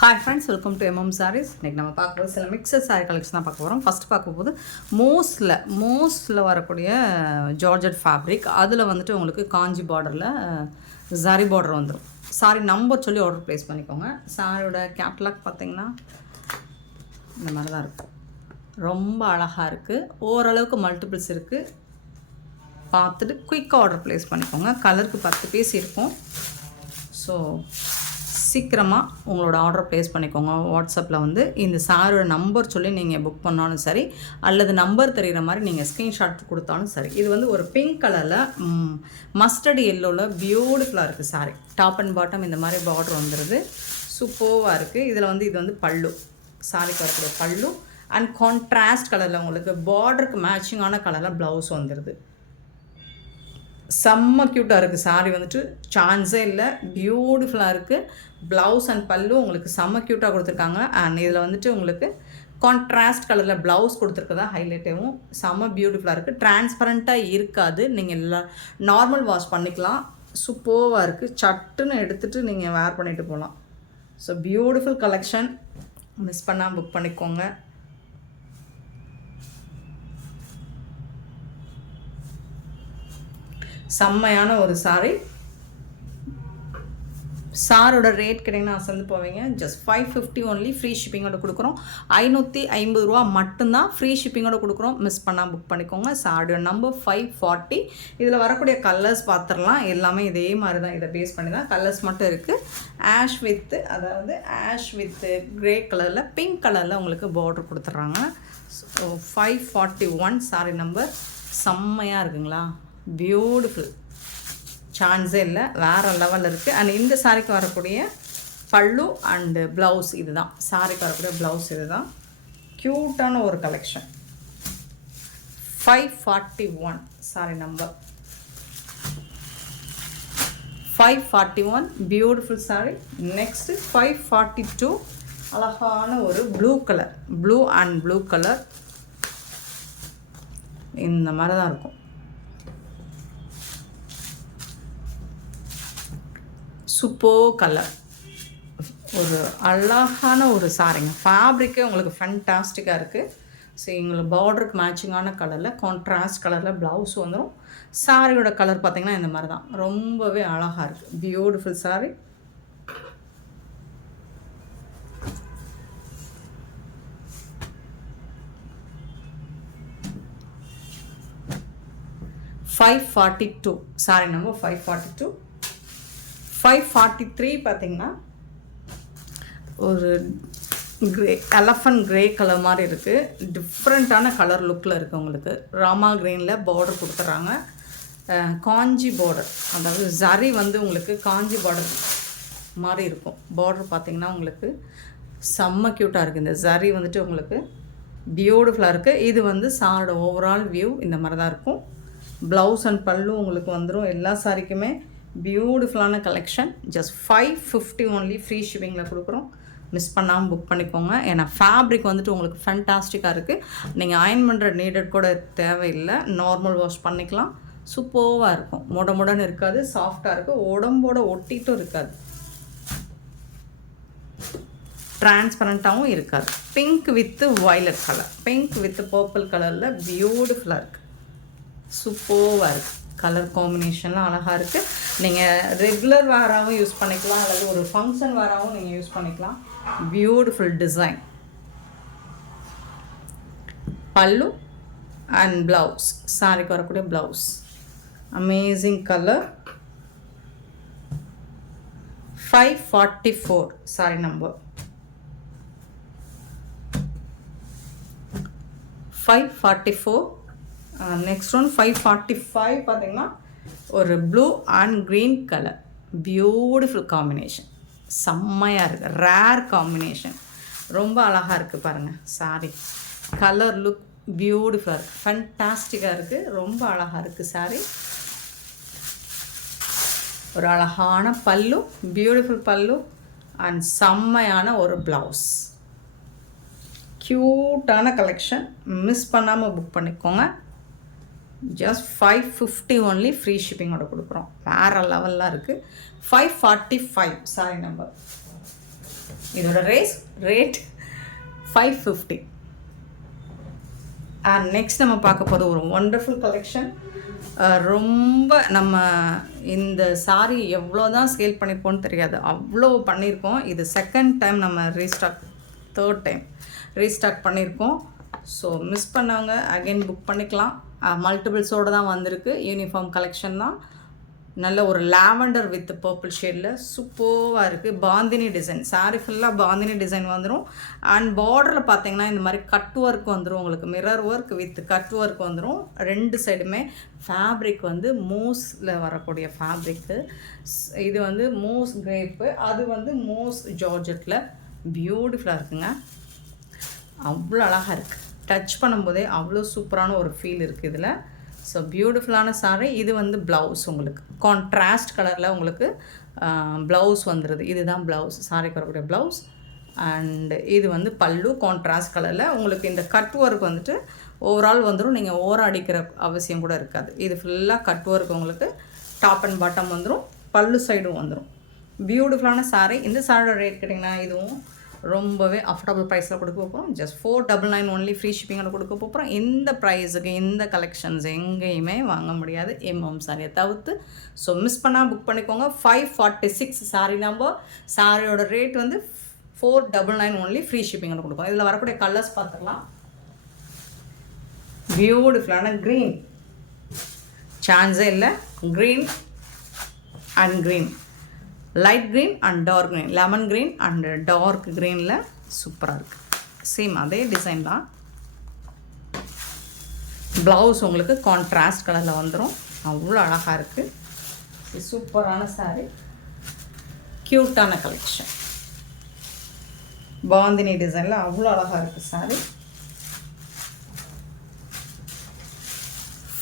Hi friends, welcome to MM sarees. இன்றைக்கி நம்ம பார்க்கும்போது சில மிக்சர் சாரீ கலெக்ஷன் தான் பார்க்க போகிறோம். ஃபஸ்ட் பார்க்கும்போது மோஸ்டில் வரக்கூடிய ஜார்ஜட் ஃபேப்ரிக். அதில் வந்துட்டு உங்களுக்கு காஞ்சி பார்டரில் சாரி பார்டர் வந்துடும். சாரி நம்பர் சொல்லி ஆர்டர் ப்ளேஸ் பண்ணிக்கோங்க. சாரியோட கேட்லாக் பார்த்திங்கன்னா இந்த மாதிரி தான் இருக்கும். ரொம்ப அழகாக இருக்குது. ஓரளவுக்கு மல்டிபிள்ஸ் இருக்குது. பார்த்துட்டு குயிக்காக ஆர்டர் ப்ளேஸ் பண்ணிக்கோங்க. கலருக்கு 10 பீஸ் இருக்கும். ஸோ சீக்கிரமாக உங்களோட ஆர்டர் ப்ளேஸ் பண்ணிக்கோங்க. வாட்ஸ்அப்பில் வந்து இந்த சாரோட நம்பர் சொல்லி நீங்கள் புக் பண்ணாலும் சரி, அல்லது நம்பர் தெரிகிற மாதிரி நீங்கள் ஸ்க்ரீன்ஷாட் கொடுத்தாலும் சரி. இது வந்து ஒரு பிங்க் கலரில் மஸ்டர்டு எல்லோவில் பியூட்டிஃபுல்லாக இருக்குது சாரி. டாப் அண்ட் பாட்டம் இந்த மாதிரி பார்டர் வந்துடுது. சூப்பராக இருக்குது. இதில் வந்து இது வந்து பல்லு, சாரிக்கு வரக்கூடிய பல்லு. அண்ட் கான்ட்ராஸ்ட் கலரில் உங்களுக்கு பார்டருக்கு மேட்சிங்கான கலரில் ப்ளவுஸ் வந்துடுது. செம்ம க்யூட்டாக இருக்குது சாரி. வந்துட்டு சான்ஸே இல்லை, பியூட்டிஃபுல்லாக இருக்குது. ப்ளவுஸ் அண்ட் பல்லு உங்களுக்கு செம்ம க்யூட்டாக கொடுத்துருக்காங்க. அண்ட் இதில் வந்துட்டு உங்களுக்கு கான்ட்ராஸ்ட் கலரில் ப்ளவுஸ் கொடுத்துருக்கதா ஹைலைட்டாகவும் செம்ம பியூட்டிஃபுல்லாக இருக்குது. டிரான்ஸ்பரண்ட்டாக இருக்காது. நீங்கள் நார்மல் வாஷ் பண்ணிக்கலாம். சூப்பராக இருக்குது. சட்டுன்னு எடுத்துகிட்டு நீங்கள் வேர் பண்ணிவிட்டு போகலாம். So beautiful collection. மிஸ் பண்ணால் புக் பண்ணிக்கோங்க. செம்மையான ஒரு சாரி. சாரோட ரேட் கிடைக்குன்னா அசந்து போவீங்க. Just 550 only. ஃப்ரீ ஷிப்பிங்கோட கொடுக்குறோம். 550 ரூபா மட்டும்தான் ஃப்ரீ ஷிப்பிங்கோட கொடுக்குறோம். மிஸ் பண்ணால் புக் பண்ணிக்கோங்க. சாரோட நம்பர் 540. இதில் வரக்கூடிய கலர்ஸ் பார்த்துடலாம். எல்லாமே இதே மாதிரி தான், இதை பேஸ் பண்ணி தான் கலர்ஸ் மட்டும் இருக்குது. ஆஷ் வித்து க்ரே கலரில் பிங்க் கலரில் உங்களுக்கு பார்டர் கொடுத்துட்றாங்க. So 541 sorry number. செம்மையாக இருக்குங்களா? பியூட்டிஃபுல். சான்ஸே இல்லை, வேறு லெவலில் இருக்குது. அண்ட் இந்த சாரிக்கு வரக்கூடிய பல்லு அண்டு ப்ளவுஸ் இது தான். சாரிக்கு வரக்கூடிய ப்ளவுஸ் இது தான். க்யூட்டான ஒரு collection. 541 sorry number 541. Beautiful sorry. Next 542. அழகான ஒரு ப்ளூ கலர், ப்ளூ கலர் இந்த மாதிரி தான் இருக்கும். Super colour. ஒரு அழகான ஒரு சாரிங்க. ஃபேப்ரிக்கே உங்களுக்கு ஃபேண்டாஸ்டிக்காக இருக்குது. ஸோ எங்களுக்கு பார்டருக்கு மேட்சிங்கான கலரில் கான்ட்ராஸ்ட் கலரில் ப்ளவுஸ் வந்துடும். சாரியோட கலர் பார்த்திங்கன்னா இந்த மாதிரி தான். ரொம்பவே அழகாக இருக்குது. Beautiful sorry. $542 sorry number 542. 543 பார்த்திங்கன்னா ஒரு எலஃபண்ட் க்ரே கலர் மாதிரி இருக்குது. டிஃப்ரெண்ட்டான கலர் லுக்கில் இருக்குது. உங்களுக்கு ராமா க்ரீனில் பார்டர் கொடுத்துட்றாங்க. காஞ்சி பார்டர், அதாவது ஜரி வந்து உங்களுக்கு காஞ்சி பார்டர் மாதிரி இருக்கும். பார்டர் பார்த்திங்கன்னா உங்களுக்கு செம்ம க்யூட்டாக இருக்குது. இந்த ஜரி வந்துட்டு உங்களுக்கு பியூட்டிஃபுல்லாக இருக்குது. இது வந்து சாரோட ஓவரால் வியூ இந்த மாதிரி தான் இருக்கும். ப்ளவுஸ் அண்ட் பல்லு உங்களுக்கு வந்துடும். எல்லா சாரிக்குமே பியூட்டிஃபுல்லான கலெக்ஷன். Just 550 only. ஃப்ரீ ஷிப்பிங்கில் கொடுக்குறோம். மிஸ் பண்ணாமல் புக் பண்ணிக்கோங்க. ஏன்னா ஃபேப்ரிக் வந்துட்டு உங்களுக்கு ஃபேண்டாஸ்டிக்காக இருக்குது. நீங்கள் அயர்ன் பண்ணுற நீடட் கூட தேவையில்லை. நார்மல் வாஷ் பண்ணிக்கலாம். சூப்பராக இருக்கும். முடன்னு இருக்காது. சாஃப்டாக இருக்குது. உடம்போட ஒட்டிட்டும் இருக்காது. டிரான்ஸ்பரண்ட்டாகவும் இருக்காது. Pink with violet colour, pink with purple கலரில் பியூட்டிஃபுல்லாக இருக்குது. சூப்பராக இருக்குது. கலர் காம்பினேஷன்லாம் அழகாக இருக்குது. நீங்கள் ரெகுலர் வேராகவும் யூஸ் பண்ணிக்கலாம், அல்லது ஒரு ஃபங்க்ஷன் வேராகவும் நீங்கள் யூஸ் பண்ணிக்கலாம். Beautiful design. பல்லு அண்ட் ப்ளவுஸ், சாரிக்கு வரக்கூடிய blouse. Amazing colour. 544 sorry number 544. Next one 545 பார்த்திங்கன்னா ஒரு blue and green colour. Beautiful combination. செம்மையாக இருக்குது. Rare combination. ரொம்ப அழகாக இருக்குது பாருங்கள். சாரி கலர் லுக் பியூட்டிஃபுல்லாக இருக்குது. ஃபேண்டாஸ்டிக்காக இருக்குது. ரொம்ப அழகாக இருக்குது சாரி. ஒரு அழகான பல்லு, பியூட்டிஃபுல் பல்லு அண்ட் செம்மையான ஒரு ப்ளவுஸ். க்யூட்டான கலெக்ஷன். மிஸ் பண்ணாமல் புக் பண்ணிக்கோங்க. Just 550 only. ஃப்ரீ ஷிப்பிங்கோட கொடுக்குறோம். வேறு லெவல்லாம் இருக்குது. 545 சாரி நம்பர் இதோட ரேட் 550. அண்ட் நெக்ஸ்ட் நம்ம பார்க்க போகிற ஒரு ஒண்டர்ஃபுல் கலெக்ஷன். ரொம்ப நம்ம இந்த சாரீ எவ்வளோ தான் சேல் பண்ணியிருப்போன்னு தெரியாது, அவ்வளோ பண்ணியிருக்கோம். இது செகண்ட் டைம் நம்ம தேர்ட் டைம் ரீஸ்டாக் பண்ணியிருக்கோம். ஸோ மிஸ் பண்ணவங்க அகைன் புக் பண்ணிக்கலாம். மல்டிபிள்ஸோடு தான் வந்திருக்கு. யூனிஃபார்ம் கலெக்ஷன் தான். நல்ல ஒரு லாவெண்டர் வித் பர்பிள் ஷேடில் சூப்பராக இருக்குது. பாந்தினி டிசைன், சாரீ ஃபுல்லாக பாந்தினி டிசைன் வந்துடும். அண்ட் பார்டரில் பார்த்தீங்கன்னா இந்த மாதிரி கட் ஒர்க் வந்துடும் உங்களுக்கு. Mirror work with cut work வந்துடும். ரெண்டு சைடுமே ஃபேப்ரிக் வந்து மூஸில் வரக்கூடிய ஃபேப்ரிக்கு. இது வந்து மூஸ் கிரேப்பு, அது வந்து மூஸ் ஜார்ஜெட்டில் பியூட்டிஃபுல்லாக இருக்குங்க. அவ்வளோ அழகாக இருக்குது. டச் பண்ணும்போதே அவ்வளோ சூப்பரான ஒரு ஃபீல் இருக்குது இதில். ஸோ பியூட்டிஃபுல்லான சாரீ. இது வந்து ப்ளவுஸ் உங்களுக்கு கான்ட்ராஸ்ட் கலரில் உங்களுக்கு ப்ளவுஸ் வந்துடுது. இதுதான் ப்ளவுஸ், சாரீக்கு வரக்கூடிய ப்ளவுஸ். அண்டு இது வந்து பல்லு கான்ட்ராஸ்ட் கலரில் உங்களுக்கு. இந்த கட் ஒர்க் வந்துட்டு ஓவரால் வந்துடும். நீங்கள் ஓரம் அடிக்கிற அவசியம் கூட இருக்காது. இது ஃபுல்லாக கட் ஒர்க் உங்களுக்கு. டாப் அண்ட் பாட்டம் வந்துடும், பல்லு சைடும் வந்துடும். பியூட்டிஃபுல்லான சாரீ. இந்த சாரியோட ரேட் கேட்டிங்கன்னா இதுவும் ரொம்பவே அஃபோர்டபுள் ப்ரைஸில் கொடுக்க போகிறோம். Just 499 only. ஃப்ரீ ஷிப்பிங்கோட கொடுக்க போகிறோம். இந்த ப்ரைஸுக்கு இந்த கலெக்ஷன்ஸ் எங்கேயுமே வாங்க முடியாது எம்எம் சாரியை தவிர்த்து. ஸோ மிஸ் பண்ணால் புக் பண்ணிக்கோங்க. 546 சாரீ நம்பர். சாரியோட ரேட் வந்து 499 ஒன்லி. ஃப்ரீ ஷிப்பிங்கோட கொடுப்போம். இதில் வரக்கூடிய கலர்ஸ் பார்த்துக்கலாம். பியூட்டிஃபுல்லான க்ரீன், சான்ஸே இல்லை. Green and green, light green and dark green, lemon green and dark க்ரீனில் சூப்பராக இருக்குது. சேம் அதே டிசைன் தான். ப்ளவுஸ் உங்களுக்கு கான்ட்ராஸ்ட் கலரில் வந்துடும். அவ்வளோ அழகாக இருக்குது. சூப்பரான சாரீ, க்யூட்டான கலெக்ஷன். பாந்தினி டிசைனில் அவ்வளோ அழகாக இருக்குது சாரீ.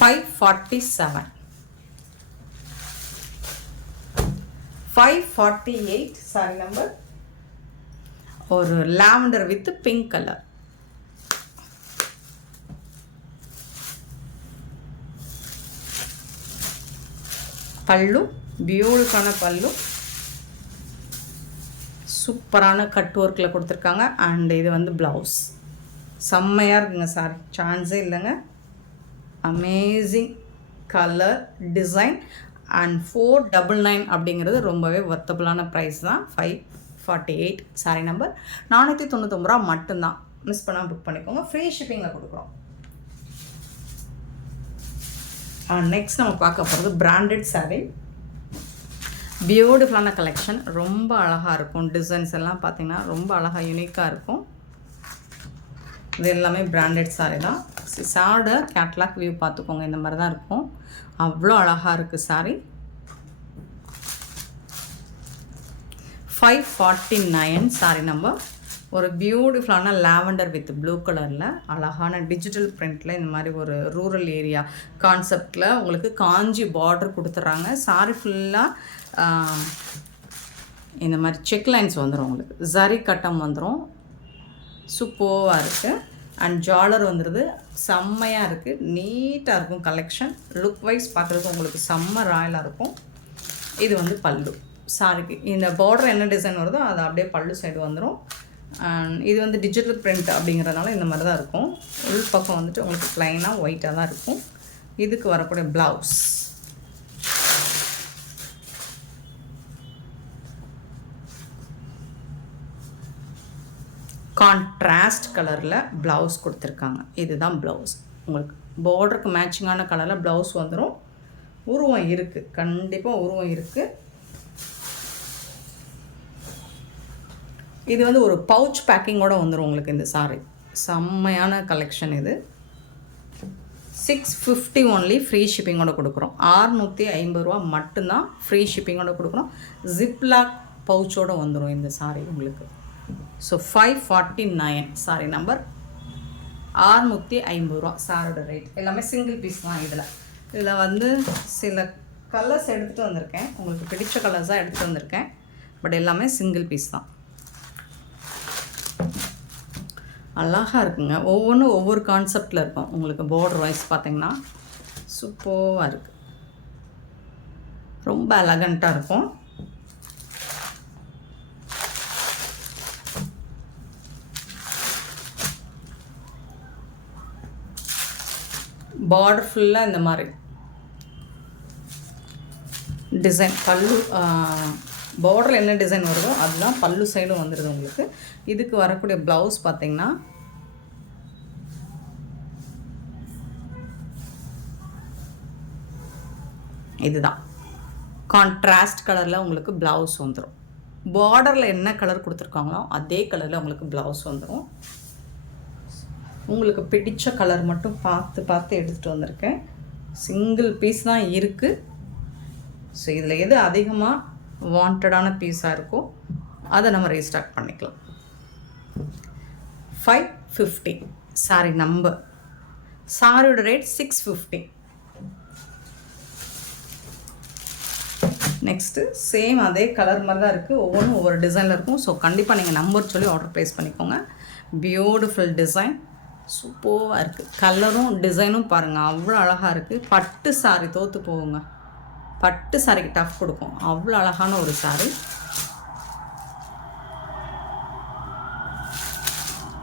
547. 548 sorry number. ஒரு லாவெண்டர் வித் பிங்க் கலர். பல்லு பியூட்டிஃபுல்லான பல்லு, சூப்பரான கட் ஒர்க்கில் கொடுத்துருக்காங்க. அண்ட் இது வந்து ப்ளவுஸ். செம்மையாக இருக்குங்க சாரி, சான்ஸே இல்லைங்க. Amazing colour design. அண்ட் 499 அப்படிங்கிறது ரொம்பவே ஒர்த்தபுளான ப்ரைஸ் தான். 548 சாரி நம்பர். 499 ரூபா மட்டும்தான். மிஸ் பண்ணால் புக் பண்ணிக்கோங்க. ஃப்ரீ ஷிப்பிங்கில் கொடுக்குறோம். நெக்ஸ்ட் நம்ம பார்க்க போகிறது பிராண்டட் சாரீ. பியூட்டிஃபுல்லான கலெக்ஷன். ரொம்ப அழகாக இருக்கும். டிசைன்ஸ் எல்லாம் பார்த்திங்கன்னா ரொம்ப அழகாக யூனிக்காக இருக்கும். இது எல்லாமே பிராண்டட் சாரீ தான். சாரோட கேட்லாக் வியூ பார்த்துக்கோங்க. இந்த மாதிரி தான் இருக்கும். அவ்வளோ அழகாக இருக்குது சாரீ. 549 சாரீ நம்பர். ஒரு பியூட்டிஃபுல்லான லாவெண்டர் வித் ப்ளூ கலரில் அழகான டிஜிட்டல் பிரிண்டில் இந்த மாதிரி ஒரு ரூரல் ஏரியா கான்செப்டில் உங்களுக்கு காஞ்சி பார்டர் கொடுத்துட்றாங்க. சாரீ ஃபுல்லாக இந்த மாதிரி செக் லைன்ஸ் வந்துடும் உங்களுக்கு. ஜரி கட்டம் வந்துடும். சூப்பராக இருக்குது. அண்ட் ஜாலர் வந்துடுது. செம்மையாக இருக்குது. நீட்டாக இருக்கும் கலெக்ஷன். லுக் வைஸ் பார்க்குறதுக்கு உங்களுக்கு செம்ம ராயலாக இருக்கும். இது வந்து பல்லு சாரிக்கு. இந்த பார்டர் என்ன டிசைன் வருதோ அது அப்படியே பல்லு சைடு வந்துடும். அண்ட் இது வந்து டிஜிட்டல் பிரிண்ட் அப்படிங்கிறதுனால இந்த மாதிரி தான் இருக்கும். உள் பக்கம் வந்துட்டு உங்களுக்கு ப்ளைனாக ஒயிட்டாக தான் இருக்கும். இதுக்கு வரக்கூடிய ப்ளவுஸ் கான்ட்ராஸ்ட் கலரில் ப்ளவுஸ் கொடுத்துருக்காங்க. இதுதான் ப்ளவுஸ். உங்களுக்கு பார்டருக்கு மேட்சிங்கான கலரில் ப்ளவுஸ் வந்துடும். உருவம் இருக்குது, கண்டிப்பாக உருவம் இருக்குது. இது வந்து ஒரு பவுச் பேக்கிங்கோடு வந்துடும் உங்களுக்கு இந்த சாரீ. செம்மையான கலெக்ஷன் இது. 650 ஒன்லி. ஃப்ரீ ஷிப்பிங்கோட கொடுக்குறோம். 650 ரூபா மட்டும்தான் ஃப்ரீ ஷிப்பிங்கோட கொடுக்குறோம். ஜிப்லாக் பவுச்சோடு வந்துடும் இந்த சாரீ உங்களுக்கு. So 549 sorry number. 650 ரூபா சாரோட ரேட். எல்லாமே சிங்கிள் பீஸ் தான். இதில் வந்து சில கலர்ஸ் எடுத்துகிட்டு வந்திருக்கேன். உங்களுக்கு பிடிச்ச கலர்ஸாக எடுத்துகிட்டு வந்திருக்கேன். பட் எல்லாமே சிங்கிள் பீஸ் தான். அழகாக இருக்குங்க. ஒவ்வொன்றும் ஒவ்வொரு கான்செப்டில் இருக்கும். உங்களுக்கு பார்டர் வைஸ் பார்த்திங்கன்னா சூப்பராக இருக்குது. ரொம்ப எலகண்ட்டாக இருக்கும். பார்டர் ஃபுல்லாக இந்த மாதிரி டிசைன். பல்லு பார்டரில் என்ன டிசைன் வருதோ அதுதான் பல்லு சைடும் வந்துடுது உங்களுக்கு. இதுக்கு வரக்கூடிய ப்ளவுஸ் பார்த்திங்கன்னா இதுதான். கான்ட்ராஸ்ட் கலரில் உங்களுக்கு ப்ளவுஸ் வந்துடும். பார்டரில் என்ன கலர் கொடுத்துருக்காங்களோ அதே கலரில் உங்களுக்கு ப்ளவுஸ் வந்துடும். உங்களுக்கு பிடிச்ச கலர் மட்டும் பார்த்து பார்த்து எடுத்துகிட்டு வந்திருக்கேன். சிங்கிள் பீஸ் தான் இருக்குது. ஸோ இதில் எது அதிகமாக வாண்டடான பீஸாக இருக்கோ அதை நம்ம ரீஸ்டாக் பண்ணிக்கலாம். 550 சாரி நம்பர். சாரியோட ரேட் 650. நெக்ஸ்ட்டு சேம் அதே கலர் மாதிரி தான் இருக்குது. ஒவ்வொன்றும் ஒவ்வொரு டிசைனில் இருக்கும். ஸோ கண்டிப்பாக நீங்கள் நம்பர் சொல்லி ஆர்டர் ப்ளேஸ் பண்ணிக்கோங்க. பியூட்டிஃபுல் டிசைன், சூப்பராக இருக்குது. கலரும் டிசைனும் பாருங்கள், அவ்வளோ அழகாக இருக்குது. பட்டு சாரி தோற்று போகுங்க. பட்டு சாரிக்கு டஃப் கொடுக்கும். அவ்வளோ அழகான ஒரு சாரி.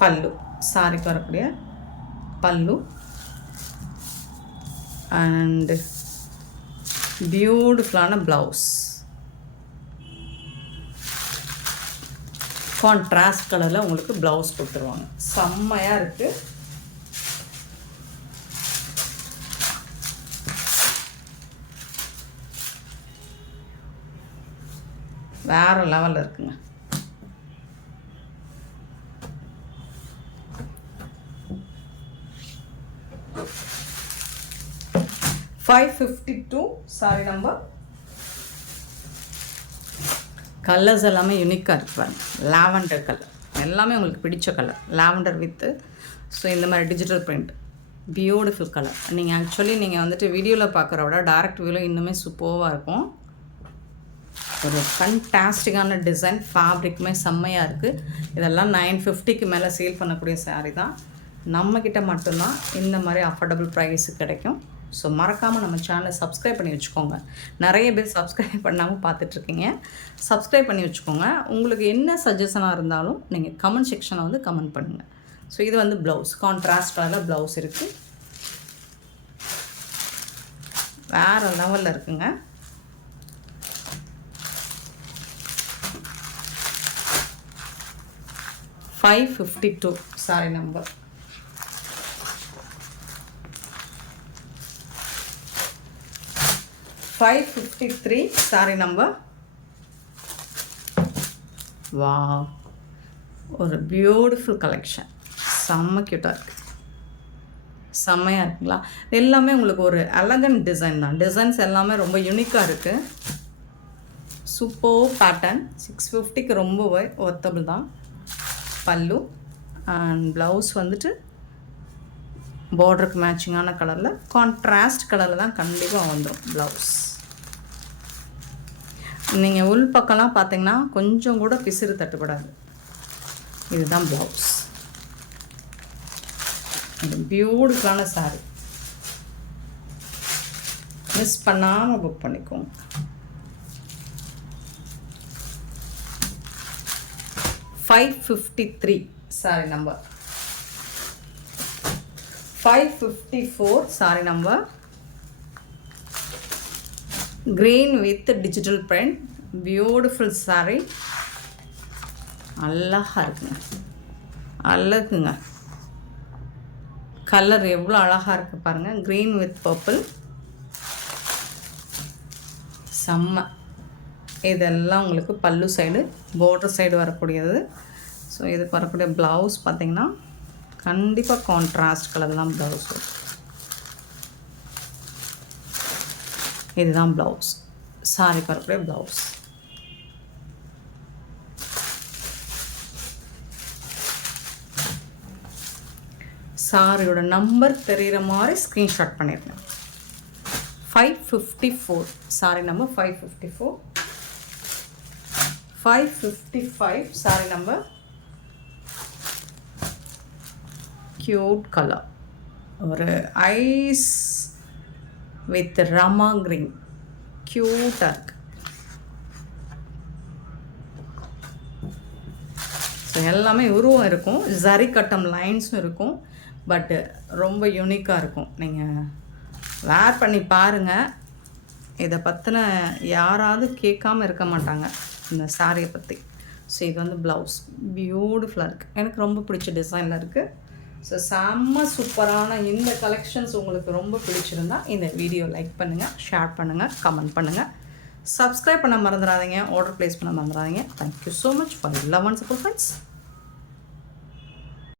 பல்லு, சாரிக்கு வரக்கூடிய பல்லு அண்டு பியூட்டிஃபுல்லான ப்ளவுஸ். கான்ட்ராஸ்ட் கலரில் உங்களுக்கு ப்ளவுஸ் கொடுத்துருவாங்க. செம்மையாக இருக்குது. வேறு லெவலில் இருக்குங்க. $552 சாரி நம்பர். கலர்ஸ் எல்லாமே யூனிக்காக இருக்குவாங்க. லாவெண்டர் கலர் எல்லாமே உங்களுக்கு பிடிச்ச கலர். லாவெண்டர் வித்து ஸோ இந்த மாதிரி டிஜிட்டல் பிரிண்ட், பியூட்டிஃபுல் கலர். நீங்கள் ஆக்சுவலி நீங்கள் வந்துட்டு வீடியோவில் பார்க்குற விட டேரக்ட் வியூவில் இன்னுமே சூப்பராக இருக்கும். ஒரு ஃபண்டாஸ்டிக்கான டிசைன். ஃபேப்ரிக்குமே செம்மையாக இருக்குது. இதெல்லாம் 950க்கு மேலே சேல் பண்ணக்கூடிய சாரீ தான். நம்மக்கிட்ட மட்டும்தான் இந்த மாதிரி அஃபோர்டபுள் ப்ரைஸுக்கு கிடைக்கும். ஸோ மறக்காமல் நம்ம சேனலை சப்ஸ்கிரைப் பண்ணி வச்சுக்கோங்க. நிறைய பேர் சப்ஸ்கிரைப் பண்ணாமல் பார்த்துட்ருக்கீங்க. சப்ஸ்கிரைப் பண்ணி வச்சுக்கோங்க. உங்களுக்கு என்ன சஜஷனாக இருந்தாலும் நீங்கள் கமெண்ட் செக்ஷனில் வந்து கமெண்ட் பண்ணுங்கள். ஸோ இது வந்து ப்ளவுஸ், கான்ட்ராஸ்டாக ப்ளவுஸ் இருக்குது. வேறு லெவலில் இருக்குங்க. $552 சாரி நம்பர். $553 sorry number. வா, ஒரு பியூட்டிஃபுல் கலெக்ஷன். செம்ம க்யூட்டாக இருக்குது. செம்மையாக இருக்குங்களா? எல்லாமே உங்களுக்கு ஒரு எலகண்ட் டிசைன் தான். டிசைன்ஸ் எல்லாமே ரொம்ப யூனிக்காக இருக்குது. Super pattern. 650க்கு ரொம்ப ஒர்த்தபிள் தான். பல்லு அண்ட் ப்ளவுஸ் வந்துட்டு பார்டருக்கு மேட்சிங்கான கலரில், கான்ட்ராஸ்ட் கலரில் தான் கண்டிப்பாக வந்துடும் ப்ளவுஸ். நீங்கள் உள் பக்கம்லாம் பார்த்தீங்கன்னா கொஞ்சம் கூட பிசிறு தட்டுப்படாது. இதுதான் ப்ளவுஸ். பியூட்டிஃபுல்லான சாரி. மிஸ் பண்ணாமல் புக் பண்ணிக்கோங்க. $553 sorry number. 554 sorry number. green with digital print, beautiful saree. அழகா இருக்குங்க, அழகுங்க. கலர் எவ்வளோ அழகாக இருக்குது பாருங்கள். க்ரீன் வித் பர்பிள், செம்ம. இதெல்லாம் உங்களுக்கு பல்லு சைடு, பார்டர் சைடு வரக்கூடியது. ஸோ இதுக்கு வரக்கூடிய ப்ளவுஸ் பார்த்திங்கன்னா கண்டிப்பாக கான்ட்ராஸ்ட் கலர் தான் ப்ளவுஸ். இதுதான் ப்ளவுஸ், சாரிக்கு வரக்கூடிய ப்ளவுஸ். சாரியோட நம்பர் தெரிகிற மாதிரி ஸ்க்ரீன்ஷாட் பண்ணியிருக்கேன். 554 sorry number 554. 555 sorry number. Cute colour, ஒரு ஐஸ் வித் ரமா கிரீன், க்யூட்டாக இருக்கு. ஸோ எல்லாமே உருவம் இருக்கும், ஜரி கட்டம் லைன்ஸும் இருக்கும். பட்டு ரொம்ப யூனிக்காக இருக்கும். நீங்கள் வேர் பண்ணி பாருங்கள். இதை பற்றின யாராவது கேட்காம இருக்க மாட்டாங்க இந்த சாரியை பற்றி. ஸோ இது வந்து ப்ளவுஸ் பியூட்டிஃபுல்லாக இருக்குது. எனக்கு ரொம்ப பிடிச்ச டிசைனில் இருக்குது. ஸோ செம்ம சூப்பரான இந்த கலெக்ஷன்ஸ் உங்களுக்கு ரொம்ப பிடிச்சிருந்தா இந்த வீடியோ லைக் பண்ணுங்கள், ஷேர் பண்ணுங்கள், கமெண்ட் பண்ணுங்கள், சப்ஸ்கிரைப் பண்ண மறந்துடாதீங்க, ஆர்டர் ப்ளேஸ் பண்ண மறந்துடாதீங்க. Thank you so much for love and support friends.